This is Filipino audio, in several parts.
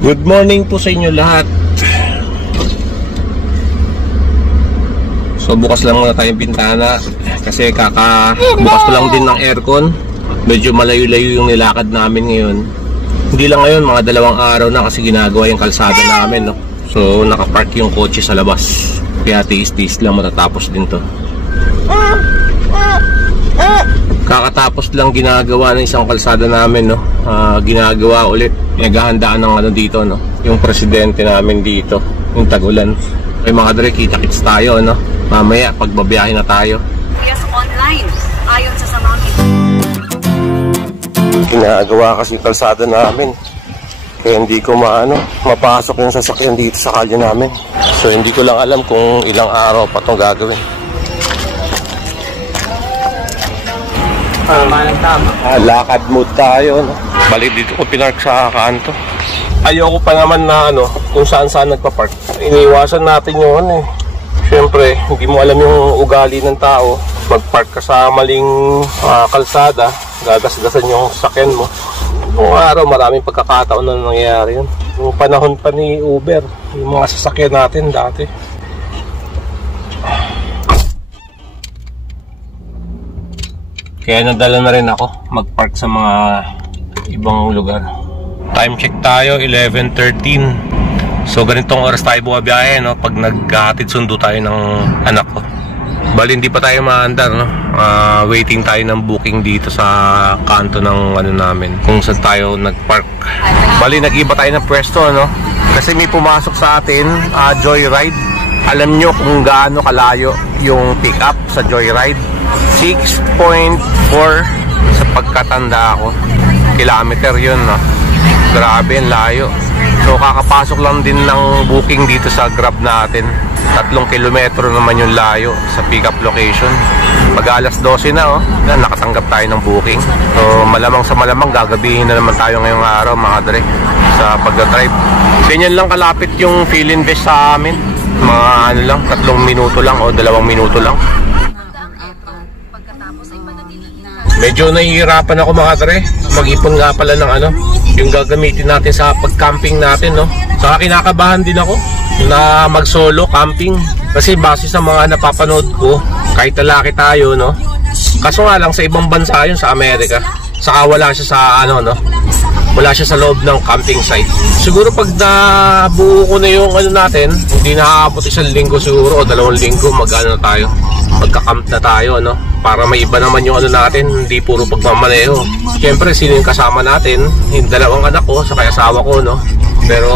Good morning po sa inyo lahat. So bukas lang muna tayong bintana kasi bukas ko lang din ng aircon. Medyo malayo-layo yung nilakad namin ngayon. Hindi lang ngayon, mga 2 araw na kasi ginagawa yung kalsada namin, no? So nakapark yung kotse sa labas. Kaya tiis-tiis lang, matatapos din to. Kakatapos lang ginagawa ng isang kalsada namin, no? Ginagawa ulit, naghahandaan ng ano dito, no? Yung presidente namin dito, yung Tagulan. Ay mga dre, kita-kits tayo, no? Mamaya pagbabiyahe na tayo. Yes, online ayon sa samakin. Ginagawa kasi kalsada namin, kaya hindi ko mapasok yung sasakyan dito sa kalye namin. So hindi ko lang alam kung ilang araw pa itong gagawin. Lakad mode tayo, no? Balik dito ko pinark sa kanto. Ayoko pa naman na kung saan nagpa-park. Iniiwasan natin yun eh. Siyempre, hindi mo alam yung ugali ng tao. Mag-park ka sa maling kalsada, gagasgasan yung sakyan mo. Noong araw, maraming pagkakataon na nangyayari yun. Yung panahon pa ni Uber, yung mga sasakyan natin dati. Kaya nadala na rin ako mag-park sa mga ibang lugar. Time check tayo, 11:13. So ganitong oras tayo bumabiyahe, no? Pag naghahatid sundo tayo ng anak ko. Bali hindi pa tayo maandar, no? Waiting tayo ng booking dito sa kanto ng namin, kung saan tayo nag-park. Bali nag-iba tayo ng pwesto, no? Kasi may pumasok sa atin, Joyride. Alam nyo kung gaano kalayo yung pick-up sa Joyride? 6.4 sa pagkatanda ko kilometer yun, no? Grabe, ang layo. So kakapasok lang din ng booking dito sa Grab natin. 3 kilometro naman yung layo sa pick-up location. Pag alas 12 na, nakatanggap tayo ng booking. So malamang sa malamang gagabihin na naman tayo ngayong araw, mga dre, sa pagdadrive. Ganyan lang kalapit yung fill-in-vest sa amin. Mga lang, 3 minuto lang o 2 minuto lang. Medyo nahihirapan ako, mga dre. Mag-ipon nga pala ng yung gagamitin natin sa pag-camping natin, no? Saka kinakabahan din ako na mag-solo camping. Kasi base sa mga napapanood ko, kahit lalaki tayo, no? Kaso nga lang sa ibang bansa yun, sa Amerika. Saka wala siya sa no? Wala siya sa loob ng camping site. Siguro pag nabuo ko na yung natin, hindi nakakabot 1 linggo siguro o 2 linggo, na tayo. Magka-camp na tayo, no? Para may iba naman yung natin, hindi puro pagmamaneho. Siyempre, sino yung kasama natin? Yung 2 anak ko, saka asawa ko, no? Pero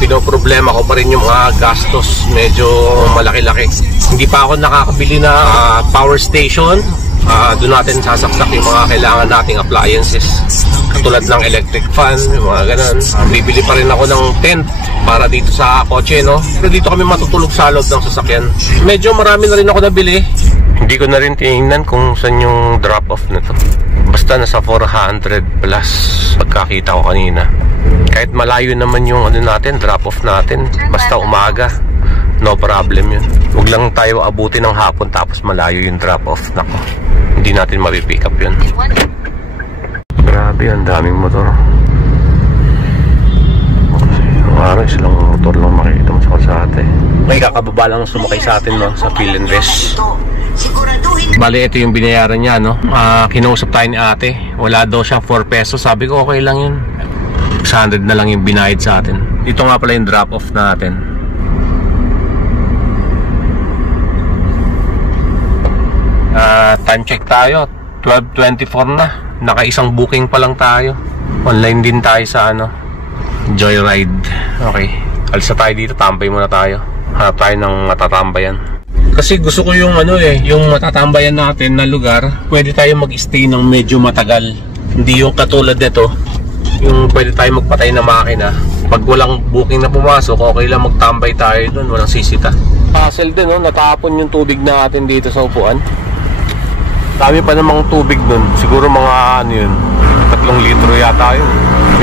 pinoproblema ko pa rin yung mga gastos, medyo malaki-laki. Hindi pa ako nakakabili na power station. Doon natin sasaksak yung mga kailangan nating appliances, katulad ng electric fan, yung mga ganun. Bibili pa rin ako ng tent para dito sa kotse, no? Pero dito kami matutulog sa loob ng sasakyan. Medyo marami na rin ako nabili. Hindi ko na rin tinignan kung saan yung drop-off na to. Basta nasa 400 plus pagkakita ko kanina. Kahit malayo naman yung natin, drop-off natin, basta umaga, no problem yun. Huwag lang tayo abutin ng hapon tapos malayo yung drop-off. Nako, hindi natin mapipick up yun. Grabe, ang daming motor. Yung araw, silang motor lang makikita mo sa kalsada. May kakababa lang sumakay sa atin, no? Sa fill-in-vest. Bali, ito yung binayaran niya, no? Kinausap tayo ni ate. Wala daw siya 4 pesos. Sabi ko, okay lang yun. 600 na lang yung binayad sa atin. Dito nga pala yung drop-off natin. Time check tayo, 12:24 na. Naka-1 booking pa lang tayo. Online din tayo sa Joyride. Okay, alsa tayo dito, tambay muna tayo. Hanap tayo ng matatambayan. Kasi gusto ko yung yung matatambayan natin na lugar, pwede tayo mag-stay ng medyo matagal. Hindi yung katulad nito, yung pwede tayo magpatay na makina. Pag walang booking na pumasok, okay lang magtambay tayo doon, walang sisita. Hassle din, no? Natapon yung tubig natin dito sa upuan. Dami pa namang tubig dun. Siguro mga 3 litro yata yun.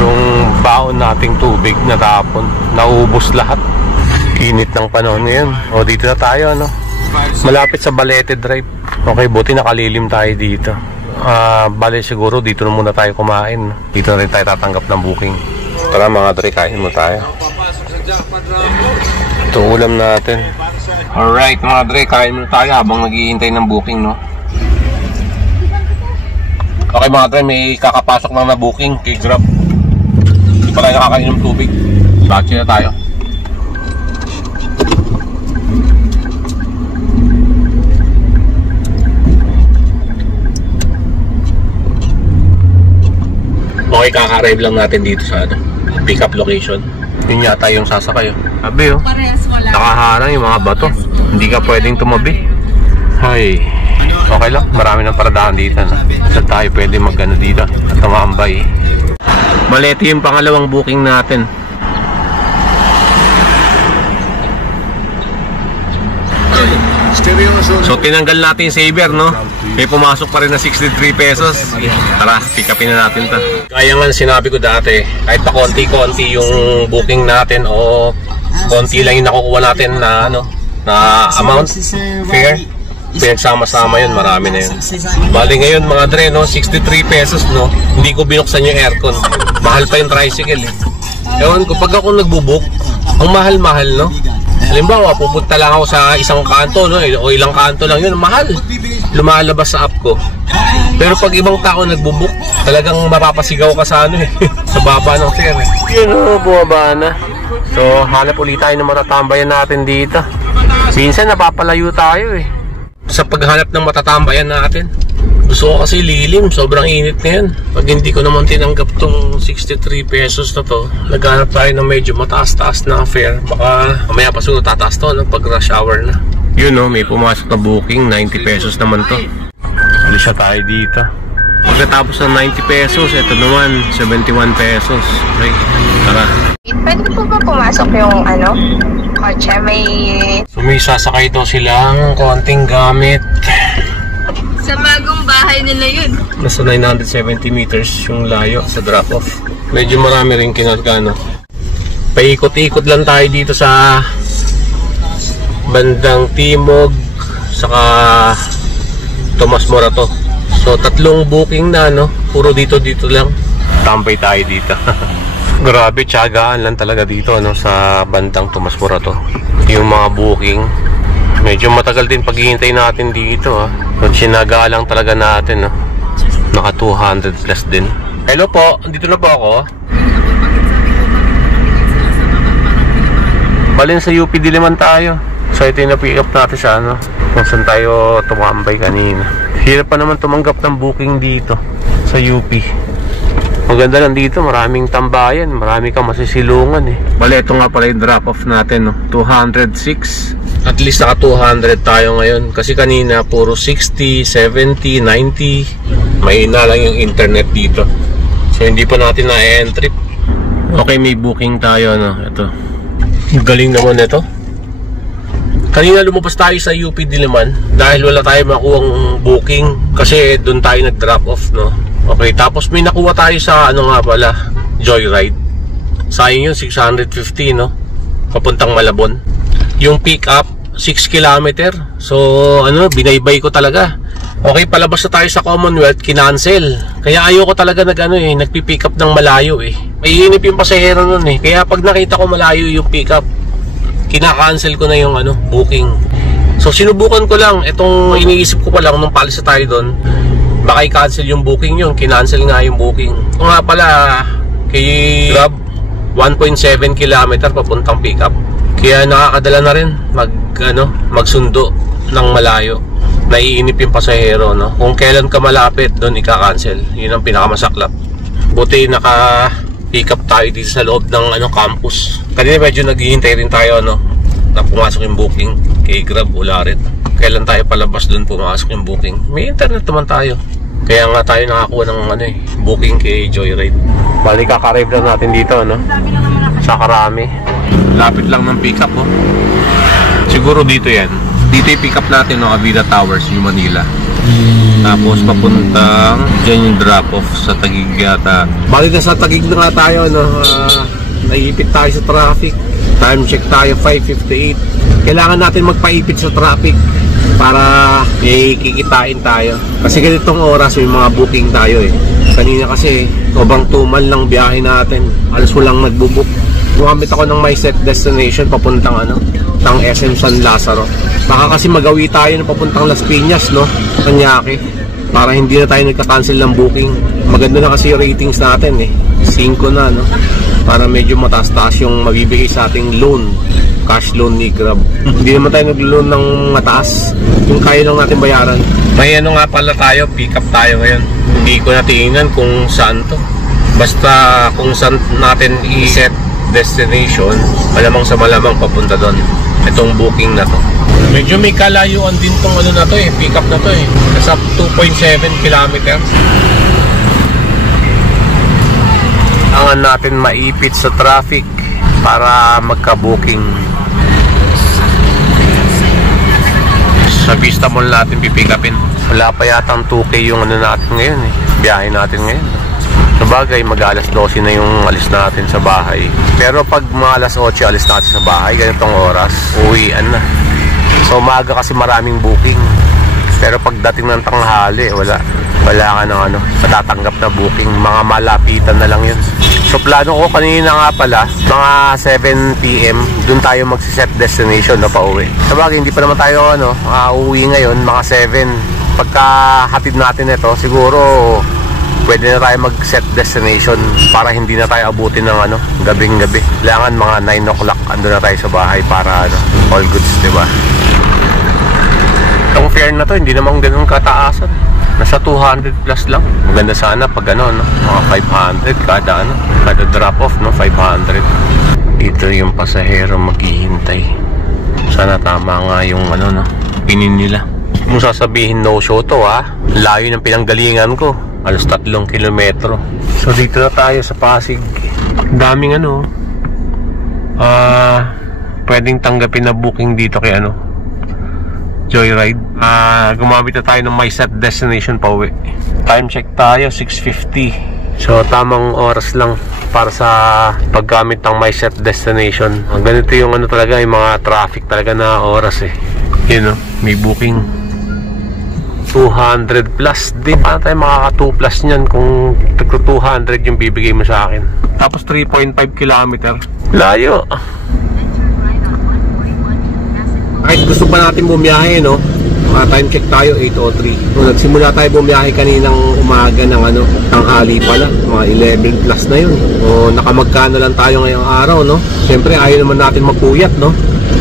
Yung baon nating tubig natapon, naubos lahat. Init ng panahon ngayon. O dito na tayo, no? Malapit sa Balete Drive. Okay, buti nakalilim tayo dito. Bale siguro dito na muna tayo kumain. Dito na rin tayo tatanggap ng booking. Tara mga dre, kain mo tayo. Ito ulam natin. Alright mga dre, kain mo tayo habang naghihintay ng booking, no? Okay mga dre, may kakapasok lang na booking kay Grab. Hindi pa tayo nakakain ng tubig. Bachi na tayo. Okay, kaka-arrive lang natin dito sa pick up location. Yun yata yung sasakay. Sabi nakaharang yung mga bato. Hindi ka pwedeng tumabi. Hay, okay lang, marami ng paradahan dito, no? Saan tayo pwede mag-ano dito at tumambay. Maleti yung pangalawang booking natin. So tinanggal natin yung saver, no? May pumasok pa rin na 63 pesos. Tara, pick upin na natin to. Kaya nga sinabi ko dati, kahit pa konti-konti yung booking natin o konti lang yung nakukuha natin na na amount, fare, pinagsama-sama yun, marami na yun. Bali ngayon mga dre, no, 63 pesos, no? Hindi ko binuksan yung aircon. Mahal pa yung tricycle, eh. Ewan ko, pag ako nagbubook, ang mahal-mahal, no? Halimbawa, pupunta lang ako sa isang kanto, no? O ilang kanto lang yun, mahal. Lumalabas sa app ko. Pero pag ibang tao nagbubook, talagang mapapasigaw ka sa eh. Sa baba ng fare, eh. Yun, oh, bumaba na. So, hanap ulit tayo ng matatambayan natin dito. Minsan, napapalayo tayo, eh. Sa paghanap ng matatambayan natin, gusto ko kasi lilim, sobrang init na yan. Pag hindi ko naman tinanggap tong 63 pesos na to, naghanap tayo ng medyo mataas-taas na fare. Baka mamaya pa sunod tataas to pag rush hour na. Yun, no, may pumasok na booking, 90 pesos naman to. Alis siya tayo dito. Pagkatapos ng 90 pesos, ito naman 71 pesos. Okay, tara. Pwede po ba pumasok yung kotse? So may sasakay daw silang konting gamit. Sa bagong bahay nila yun. Nasa 970 meters yung layo sa drop-off. Medyo marami rin kinargano. Paikot-ikot lang tayo dito sa bandang timog, saka Tomas Morato. So 3 booking na, no? Puro dito lang. Tambay tayo dito. Grabe, tiyagaan lang talaga dito, no? Sa bandang Tomas Morato. Yung mga booking, medyo matagal din paghihintay natin dito, ha? So, sinaga lang talaga natin, no? Naka 200 plus din. Hello po, dito na po ako. Balin sa UP Diliman tayo. So ito yung na-pick up natin sa kung saan tayo tumambay kanina. Hirap pa naman tumanggap ng booking dito sa UP. Maganda lang dito, maraming tambayan, marami kang masisilungan, eh. Bale, ito nga pala yung drop-off natin, no? 206. At least naka 200 tayo ngayon. Kasi kanina puro 60, 70, 90. Mahina lang yung internet dito. So hindi pa natin na-entry. Okay, may booking tayo, no? Ito. Galing naman ito. Kanina lumabas tayo sa UP Diliman dahil wala tayo makuhang booking kasi doon tayo nag-drop off, no? Okay, tapos may nakuha tayo sa nga pala, Joyride. Sayang yun, 650, no? Papuntang Malabon. Yung pick up 6 kilometer. So binaybay ko talaga. Okay, palabas na tayo sa Commonwealth, kinancel. Kaya ayoko talaga nagpi-pick up ng malayo, eh. Maiinip yung pasahero nun, eh. Kaya pag nakita ko malayo yung pick up, kina-cancel ko na yung booking. So sinubukan ko lang, itong iniisip ko pa lang nung paalis na tayo doon, baka i-cancel yung booking yun. Kinancel nga yung booking. Ito nga pala kay Grab, 1.7 kilometer papuntang pick up. Kaya nakakadala na rin magsundo ng malayo. Naiinip yung pasahero, no? Kung kailan ka malapit, doon ika-cancel. Yun ang pinakamasaklap. Buti naka-pick up tayo dito sa loob ng campus. Kanina medyo naghihintay rin tayo, na pumasok yung booking kay Grab, wala rin. Kailan tayo palabas doon pumasok yung booking? May internet naman tayo. Kaya nga tayo nakakuha ng booking kay Joyride. Bali, kaka-arrive lang natin dito, sa Karami. Lapit lang ng pick up, siguro dito yan. Dito yung pick up natin, Avida Towers, yung Manila. Tapos papuntang dyan yung drop off sa Taguig yata. Bali na sa Taguig na nga tayo, naipit tayo sa traffic. Time check tayo 5:58. Kailangan natin magpaipit sa traffic para may kikitain tayo. Kasi ganitong oras may mga booking tayo, eh. Kanina kasi, sobrang tumal ng biyahe natin. Alas walang nagbubook. Gumamit ako ng my set destination papuntang ng SM San Lazaro. Baka kasi magawi tayo ng papuntang Las Piñas, no? Kanyaki. Para hindi na tayo nagka-cancel ng booking. Maganda na kasi yung ratings natin eh. 5 na, no? Para medyo mataas-taas yung mabibigay sa ating loan. Cash loan ni Grab. Hindi naman tayo nag-loan ng mataas. Yung kaya lang natin bayaran. May nga pala tayo, pick up tayo ngayon. Hindi ko natingnan kung saan to. Basta kung saan natin i-set destination, malamang sa malamang papunta doon. Itong booking na to. Medyo may kalayuan din tong na to eh, pick up na to eh. Nasa 2.7 km. Angan natin maipit sa traffic para magka-booking. Sa Vista Mall natin pipick upin. Wala pa yatang 2K yung natin ngayon eh. Biyahe natin ngayon. Sabagay, mag-alas 12 na yung alis natin sa bahay. Pero pag mga alas 8 alis natin sa bahay, ganitong oras, uwian na. So umaga kasi maraming booking. Pero pagdating ng tanghali, wala ka ng matatanggap na booking. Mga malapitan na lang yun. So plano ko kanina nga pala, mga 7 PM, dun tayo magsiset destination na pauwi. Sabagay, hindi pa naman tayo uuwi ngayon, mga 7. Pagka hatid natin ito, siguro pwede na tayo mag-set destination para hindi na tayo abutin ng gabing-gabi. Kailangan mga 9 o'clock ando na tayo sa bahay para all goods, diba? Itong fare na to, hindi naman ganun kataasan. Nasa 200 plus lang. Maganda sana pag mga 500 kada drop off, 500. Dito yung pasahero maghihintay. Sana tama nga yung pinin nila. Kung sasabihin no show to layo ng pinanggalingan ko. Alos 3 kilometro. So dito na tayo sa Pasig. Daming pwedeng tanggapin na booking dito kay Joyride. Gumamit na tayo ng my set destination pa uwi. Time check tayo 6:50. So tamang oras lang para sa paggamit ng my set destination. Ganito yung talaga, yung mga traffic talaga na oras eh. Yun may booking 200 plus din. Paano tayo makaka 2 plus nyan kung 200 yung bibigay mo sa akin? Tapos 3.5 km. Layo. Kahit gusto pa natin bumiyahe, time check tayo 8:03. Nung nagsimula tayo bumiyahe kaninang umaga ng tanghali pala, mga 11 plus na yun. O nakamagkano lang tayo ngayong araw, Siyempre ayaw naman natin magpuyat,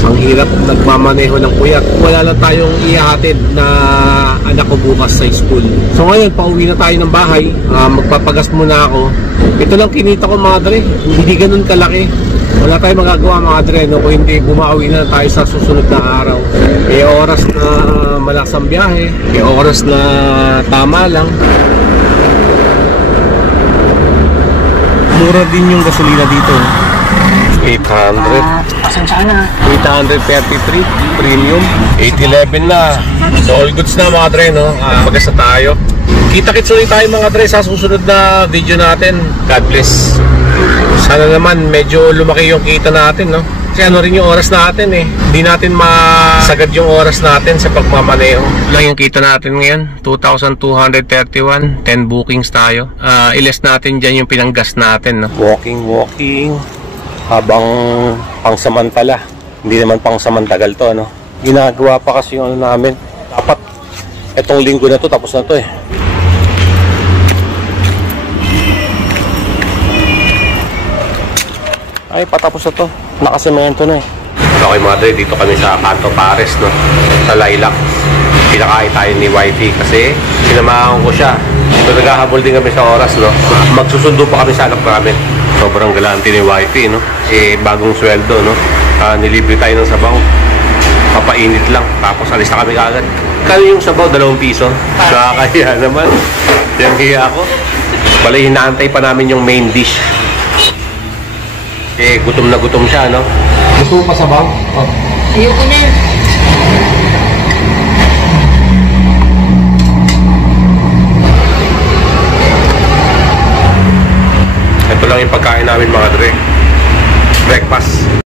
Ang hirap nagmamaneho ng puyat. Wala lang tayong ihahatid na anak ko bukas sa school. So ngayon, pauwi na tayo ng bahay. Magpapagas muna ako. Ito lang kinita ko, mga dre. Hindi ganun kalaki. Wala tayong magagawa, mga dre, kung hindi bumawi na tayo sa susunod na araw. May oras na malakas ang biyahe. May oras na tama lang. Mura din yung gasolina dito. 800. Pasensya na. 833 premium. 811 na. So all goods na, mga dre, Magas na tayo. Kita-kits ulit tayo, mga dre, sa susunod na video natin. God bless. Sana naman medyo lumaki yung kita natin, Kasi rin yung oras natin eh. Hindi natin masagad yung oras natin sa pagmamaneho. Lang yung kita natin ngayon, 2,231. 10 bookings tayo. Iles natin dyan yung pinanggas natin, Walking. Habang pangsamantala. Hindi naman pangsamantagal to, Ginagawa pa kasi yung namin. Dapat etong linggo na to, tapos na to eh. Ay, patapos na to. Nakasemento na eh. Okay, mga dre, dito kami sa Canto Pares, Sa Lilac. Pinakain tayo ni Wifey kasi sinamahan ko siya. So naghahabol din kami sa oras, Magsusundo pa kami sa anak namin. Sobrang galante ni Wifey, bagong sweldo, nilibre tayo ng sabaw. Papainit lang. Tapos alis na kami agad. Kano yung sabaw? 2 piso. Nakakaya naman. Yung hiya ako. Balay, hinaantay pa namin yung main dish. Gutom na gutom siya, Gusto mo pa sabaw? Oh. Ayoko na. Ito lang yung pagkain namin, mga dre. Breakfast.